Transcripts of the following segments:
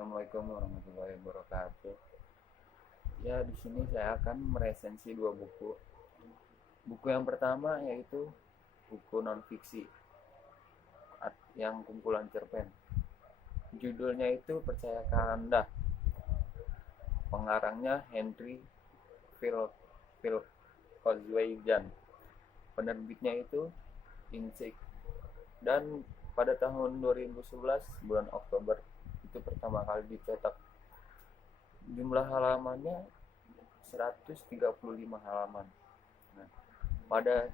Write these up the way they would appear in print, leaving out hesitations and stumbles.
Assalamualaikum warahmatullahi wabarakatuh. Ya, di sini saya akan meresensi dua buku. Buku yang pertama yaitu buku non-fiksi yang kumpulan cerpen. Judulnya itu Percayakah Anda? Pengarangnya Henry Phil Kozweijan. Penerbitnya itu Insik. Dan pada tahun 2011 bulan Oktober itu pertama kali dicetak. Jumlah halamannya 135 halaman. Nah, pada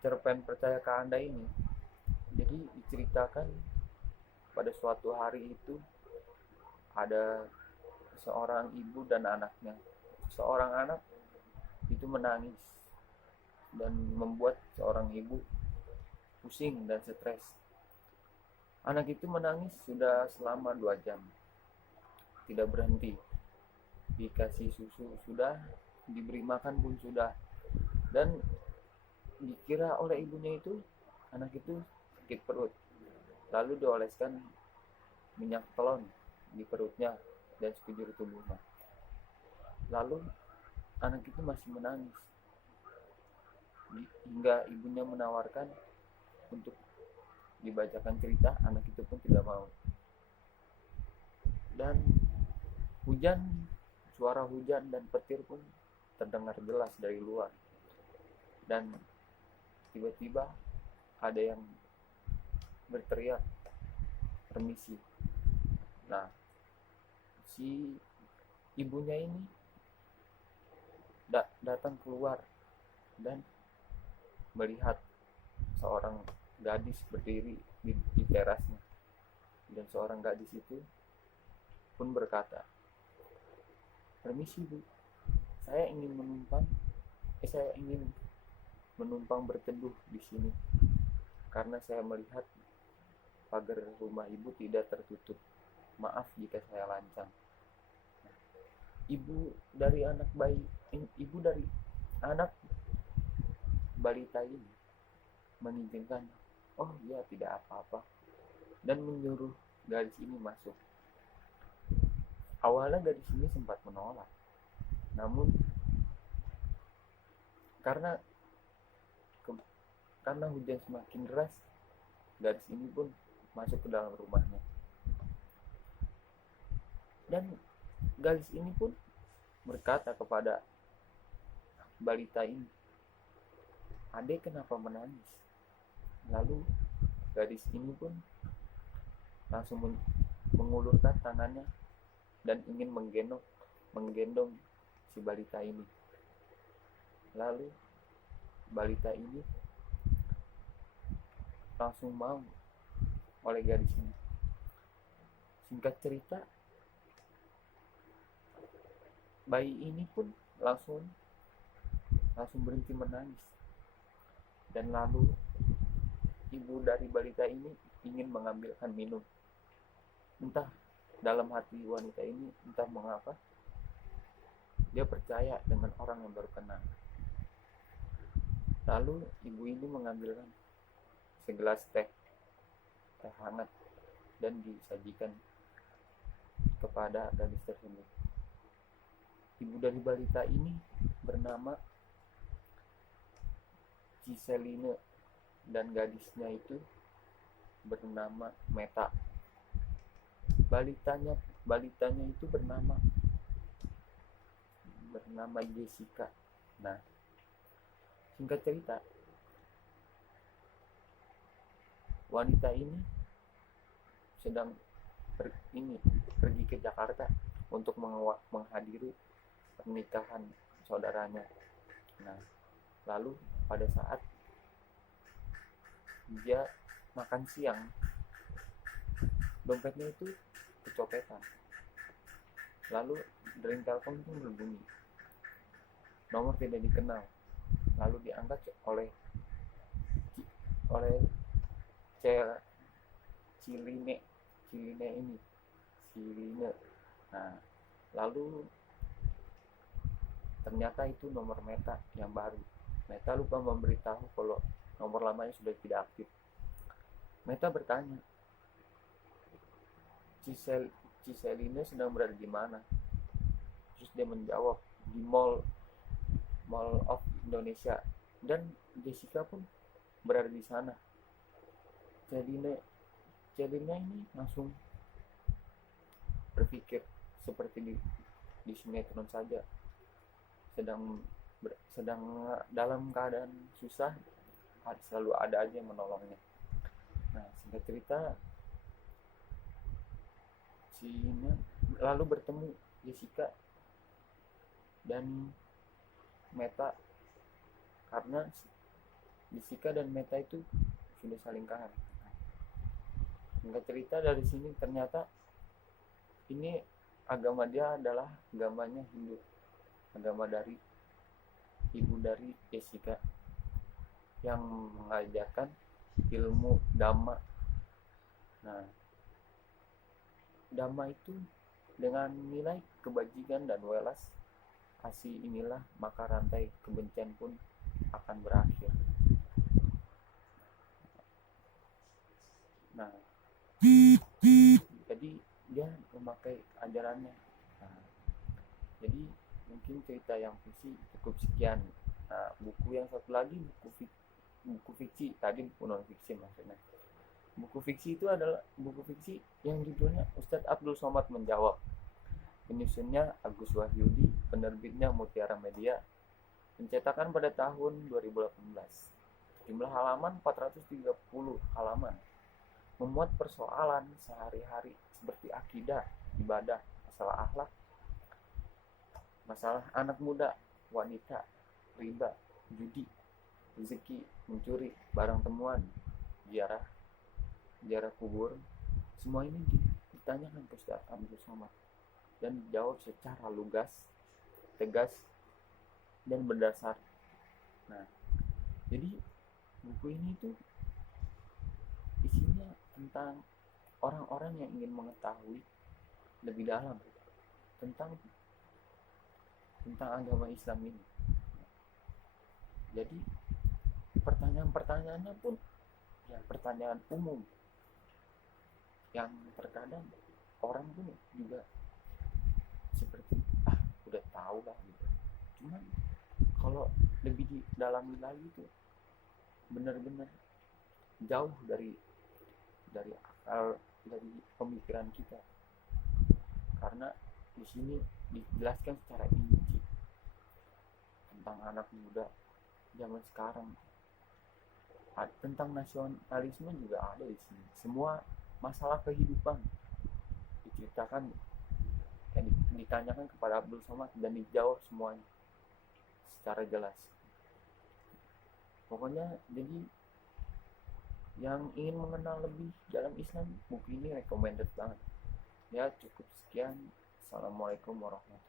cerpen Percayakah Anda ini, jadi diceritakan pada suatu hari itu ada seorang ibu dan anaknya. Seorang anak itu menangis dan membuat seorang ibu pusing dan stres. Anak itu menangis sudah selama 2 jam, tidak berhenti. Dikasih susu sudah, diberi makan pun sudah, dan dikira oleh ibunya itu anak itu sakit perut. Lalu dioleskan minyak telon di perutnya dan sekujur tubuhnya. Lalu anak itu masih menangis hingga ibunya menawarkan untuk dibacakan cerita. Anak itu pun tidak mau. Dan suara hujan dan petir pun terdengar jelas dari luar. Dan tiba-tiba ada yang berteriak, "Permisi." Nah, si ibunya ini datang keluar dan melihat seorang gadis berdiri di terasnya. Dan seorang gadis itu pun berkata, "Permisi Bu, saya ingin menumpang berteduh di sini karena saya melihat pagar rumah Ibu tidak tertutup. Maaf jika saya lancang." Ibu dari anak balita ini mengizinkan. "Oh ya, tidak apa-apa," dan menyuruh gadis ini masuk. Awalnya gadis ini sempat menolak, namun karena karena hujan semakin deras, gadis ini pun masuk ke dalam rumahnya. Dan gadis ini pun berkata kepada balita ini, "Adek, kenapa menangis?" Lalu gadis ini pun langsung mengulurkan tangannya dan ingin menggendong si balita ini. Lalu balita ini langsung mau oleh gadis ini. Singkat cerita, bayi ini pun langsung berhenti menangis. Dan lalu ibu dari balita ini ingin mengambilkan minum. Entah dalam hati wanita ini, entah mengapa, dia percaya dengan orang yang baru kenal. Lalu ibu ini mengambilkan segelas teh hangat dan disajikan kepada gadis tersebut. Ibu dari balita ini bernama Ciseline dan gadisnya itu bernama Meta. Balitanya itu bernama Jessica. Nah, singkat cerita, wanita ini sedang pergi ke Jakarta untuk menghadiri pernikahan saudaranya. Nah, lalu pada saat dia makan siang, dompetnya itu kecopetan. Lalu ring telepon pun berbunyi, nomor tidak dikenal. Lalu diangkat oleh Ciline ini. Nah, lalu ternyata itu nomor Meta yang baru. Meta lupa memberitahu kalau nomor lamanya sudah tidak aktif. Meta bertanya, Ciselina sedang berada di mana. Terus dia menjawab, di Mall of Indonesia. Dan Jessica pun berada di sana. Celina ini langsung berpikir seperti di sinetron saja, sedang dalam keadaan susah selalu ada aja yang menolongnya. Nah, singkat cerita, Cina lalu bertemu Jessica dan Meta, karena Jessica dan Meta itu sudah saling kangen. Singkat cerita, dari sini ternyata ini agama dia adalah agamanya Hindu, agama dari ibu dari Jessica yang mengajarkan ilmu Dhamma. Nah, Dhamma itu dengan nilai kebajikan dan welas asih inilah, maka rantai kebencian pun akan berakhir. Nah, jadi dia memakai ajarannya. Nah, jadi mungkin cerita yang fiksi cukup sekian. Nah, buku yang satu lagi buku fiksi, tadi buku non fiksi maksudnya. Buku fiksi itu adalah buku fiksi yang judulnya Ustadz Abdul Somad Menjawab. Penyusunnya Agus Wahyudi, penerbitnya Mutiara Media, pencetakan pada tahun 2018. Jumlah halaman 430 halaman. Memuat persoalan sehari-hari seperti akidah, ibadah, masalah akhlak, masalah anak muda, wanita, riba, judi, rezeki, mencuri, barang temuan, ziarah kubur. Semua ini ditanyakan ke Ustaz Abdul Somad dan dijawab secara lugas, tegas, dan berdasar. Nah, jadi buku ini tuh isinya tentang orang-orang yang ingin mengetahui lebih dalam tentang agama Islam ini. Jadi pertanyaan-pertanyaannya pun ya pertanyaan umum yang terkadang orang pun juga seperti udah tahu lah gitu. Cuman kalau lebih didalami lagi tuh benar-benar jauh dari akal, dari pemikiran kita, karena di sini dijelaskan secara rinci tentang anak muda zaman sekarang. Tentang nasionalisme juga ada di sini. Semua masalah kehidupan diceritakan, ditanyakan kepada Abdul Somad dan dijawab semuanya secara jelas. Pokoknya jadi yang ingin mengenal lebih dalam Islam, buku ini recommended banget. Ya, cukup sekian. Assalamualaikum warahmatullahi wabarakatuh.